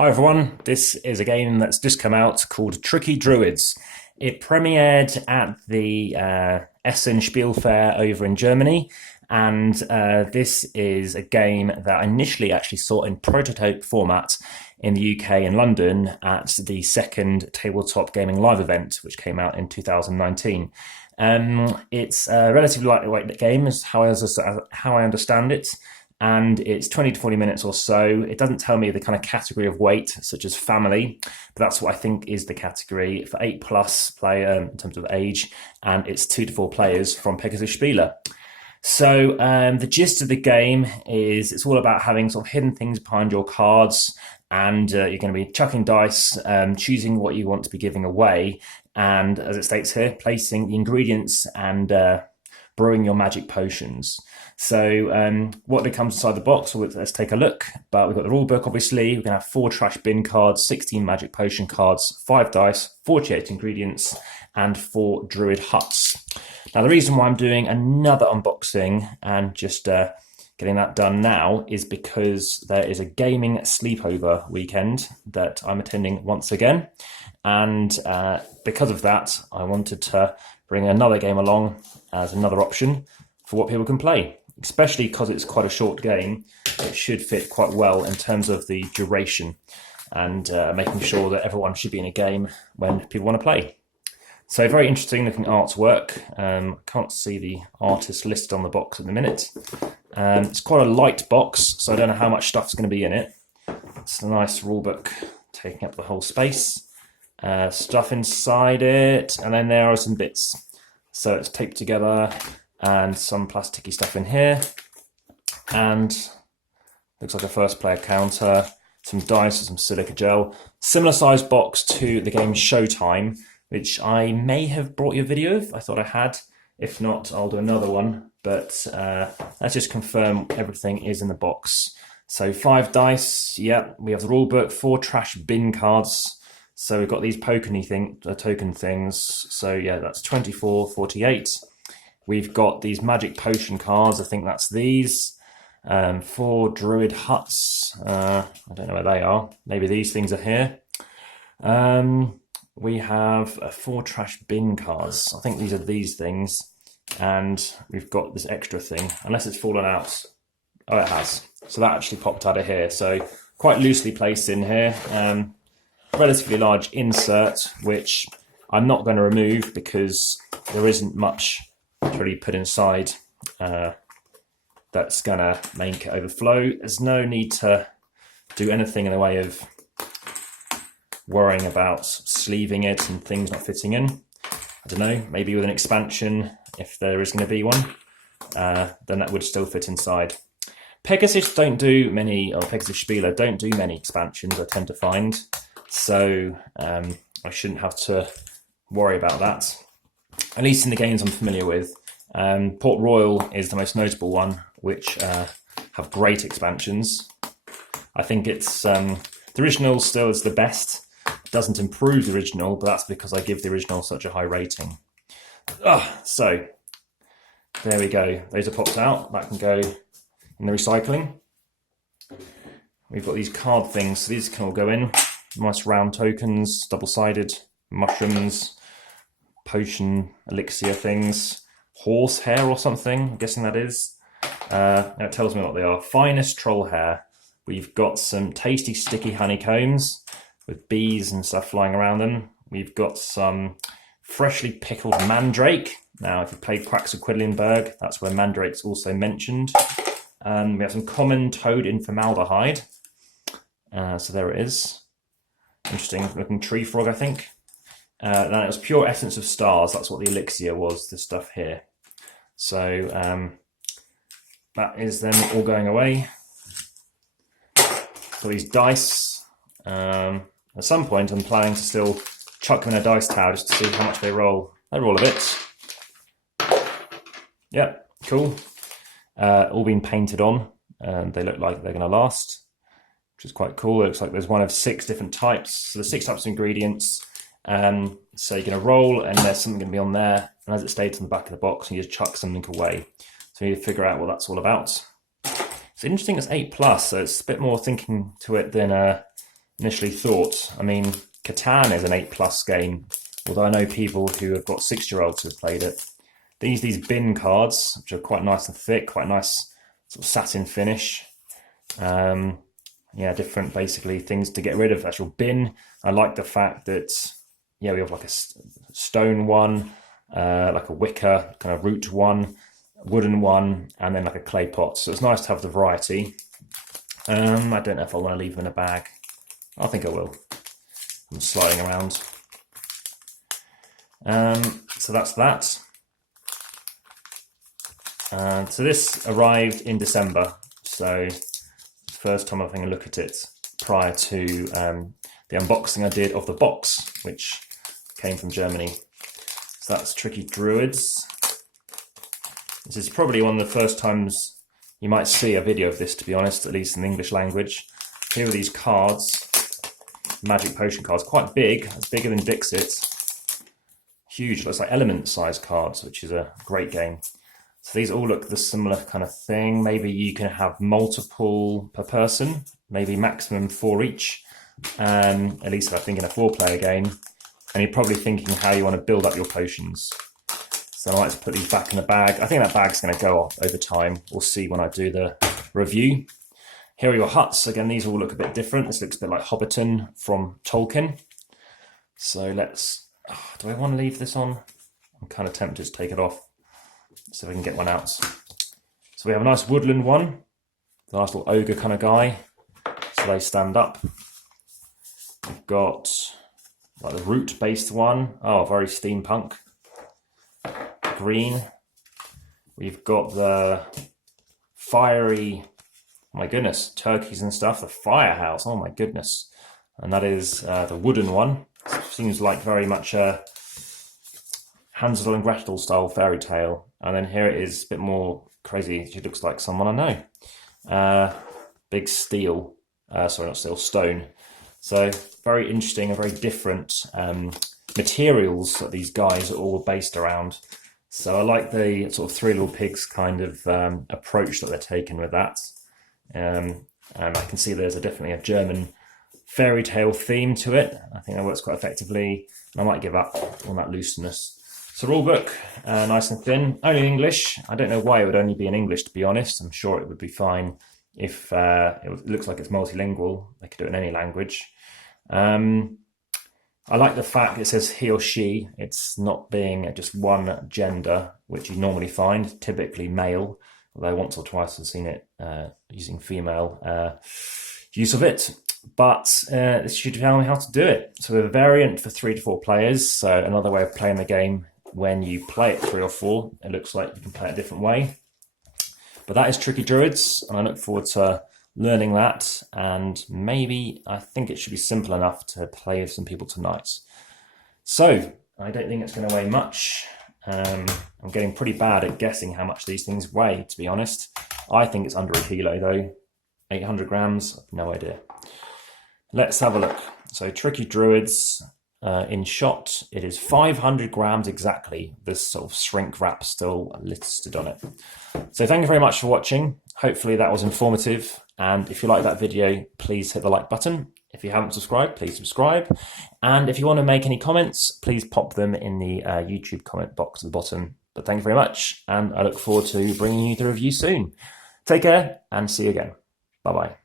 Hi everyone, this is a game that's just come out called Tricky Druids. It premiered at the Essen Spiel Fair over in Germany, and this is a game that I initially actually saw in prototype format in the UK in London at the second Tabletop Gaming live event, which came out in 2019. It's a relatively lightweight game, is how I understand it. And it's 20 to 40 minutes or so. It doesn't tell me the kind of category of weight, such as family, but that's what I think is the category for 8+ player in terms of age, and it's 2 to 4 players from Pegasus Spiele. So the gist of the game is it's all about having sort of hidden things behind your cards, and you're going to be chucking dice, choosing what you want to be giving away, and as it states here, placing the ingredients and brewing your magic potions. So what comes inside the box, well, let's take a look. But we've got the rule book, obviously. We're going to have 4 trash bin cards, 16 magic potion cards, 5 dice, 48 ingredients, and 4 druid huts. Now, the reason why I'm doing another unboxing and just getting that done now is because there is a gaming sleepover weekend that I'm attending once again. And because of that, I wanted to bring another game along as another option for what people can play. Especially because it's quite a short game, it should fit quite well in terms of the duration and making sure that everyone should be in a game when people want to play. So very interesting looking artwork. Can't see the artist listed on the box at the minute. It's quite a light box, so I don't know how much stuff's going to be in it. It's a nice rulebook taking up the whole space. Stuff inside it, and then there are some bits. So it's taped together, and some plasticky stuff in here, and looks like a first player counter, some dice and some silica gel. Similar sized box to the game Showtime, which I may have brought you a video of. I thought I had. If not, I'll do another one, but let's just confirm everything is in the box. So 5 dice, yeah, we have the rule book, 4 trash bin cards. So we've got these token things. So yeah, that's 24, 48. We've got these magic potion cards. I think that's these. 4 druid huts. I don't know where they are. Maybe these things are here. We have 4 trash bin cards. I think these are these things. And we've got this extra thing, unless it's fallen out. Oh, it has. So that actually popped out of here. So quite loosely placed in here. Relatively large insert, which I'm not going to remove because there isn't much to really put inside that's gonna make it overflow. There's no need to do anything in the way of worrying about sleeving it and things not fitting in. I don't know, maybe with an expansion, if there is going to be one, then that would still fit inside. Pegasus don't do many, or Pegasus Spiele don't do many expansions, I tend to find, so I shouldn't have to worry about that. At least in the games I'm familiar with. Port Royal is the most notable one, which have great expansions. I think it's the original still is the best. It doesn't improve the original, but that's because I give the original such a high rating. So there we go. Those are popped out. That can go in the recycling. We've got these card things, so these can all go in. Nice round tokens, double-sided, mushrooms, potion, elixir things, horse hair or something, I'm guessing that is. Now it tells me what they are. Finest troll hair. We've got some tasty sticky honeycombs with bees and stuff flying around them. We've got some freshly pickled mandrake. Now, if you've played Quacks of Quedlinburg, that's where mandrake's also mentioned. We have some common toad in formaldehyde. So there it is. Interesting looking tree frog, I think. Then it was pure essence of stars. That's what the elixir was, this stuff here. So that is then all going away. So these dice, at some point I'm planning to still chuck them in a dice tower just to see how much they roll. They roll a bit. Yeah, cool. All been painted on, and they look like they're going to last, which is quite cool. It looks like there's one of 6 different types. So there's 6 types of ingredients. So you're going to roll, and there's something going to be on there, and as it states on the back of the box, you just chuck something away. So you need to figure out what that's all about. It's interesting it's 8+, so it's a bit more thinking to it than initially thought. I mean, Catan is an 8+ game, although I know people who have got 6-year-olds who have played it. These bin cards, which are quite nice and thick, quite nice sort of satin finish. Yeah, different basically things to get rid of. Actual bin. I like the fact that, yeah, we have like a stone one, like a wicker kind of root one, wooden one, and then like a clay pot. So it's nice to have the variety. I don't know if I want to leave them in a bag. I think I will. I'm sliding around. So that's that. So this arrived in December. So first time I'm having a look at it prior to the unboxing I did of the box, which came from Germany. So that's Tricky Druids. This is probably one of the first times you might see a video of this, to be honest, at least in the English language. Here are these cards, magic potion cards, quite big. It's bigger than Dixit. Huge, looks like element-sized cards, which is a great game. So these all look the similar kind of thing. Maybe you can have multiple per person, maybe maximum 4 each. At least I think in a 4-player game. And you're probably thinking how you want to build up your potions. So I like to put these back in the bag. I think that bag's going to go off over time. We'll see when I do the review. Here are your huts. Again, these all look a bit different. This looks a bit like Hobbiton from Tolkien. So let's... do I want to leave this on? I'm kind of tempted to take it off. So we can get one out. So we have a nice woodland one, the nice little ogre kind of guy. So they stand up. We've got like the root-based one. Oh, very steampunk. Green. We've got the fiery, oh my goodness, turkeys and stuff. The firehouse, oh my goodness. And that is the wooden one. Seems like very much a Hansel and Gretel style fairy tale. And then here it is, a bit more crazy. She looks like someone I know. Big steel, sorry, not steel, stone. So very interesting and very different materials that these guys are all based around. So I like the sort of Three Little Pigs kind of approach that they're taking with that. And I can see there's definitely a German fairy tale theme to it. I think that works quite effectively. I might give up on that looseness. So rule book, nice and thin, only in English. I don't know why it would only be in English, to be honest. I'm sure it would be fine if it looks like it's multilingual. They could do it in any language. I like the fact it says he or she. It's not being just one gender, which you normally find, typically male, although once or twice I've seen it using female use of it. But this should tell me how to do it. So we have a variant for 3 to 4 players. So another way of playing the game, when you play it 3 or 4, it looks like you can play it a different way. But that is Tricky Druids, and I look forward to learning that. And maybe I think it should be simple enough to play with some people tonight. So I don't think it's going to weigh much. I'm getting pretty bad at guessing how much these things weigh, to be honest. I think it's under 1 kilo though. 800 grams, no idea. Let's have a look. So Tricky Druids in shot, it is 500 grams exactly. This sort of shrink wrap still listed on it. So thank you very much for watching. Hopefully that was informative. And if you like that video, please hit the like button. If you haven't subscribed, please subscribe. And if you want to make any comments, please pop them in the YouTube comment box at the bottom. But thank you very much. And I look forward to bringing you the review soon. Take care and see you again. Bye-bye.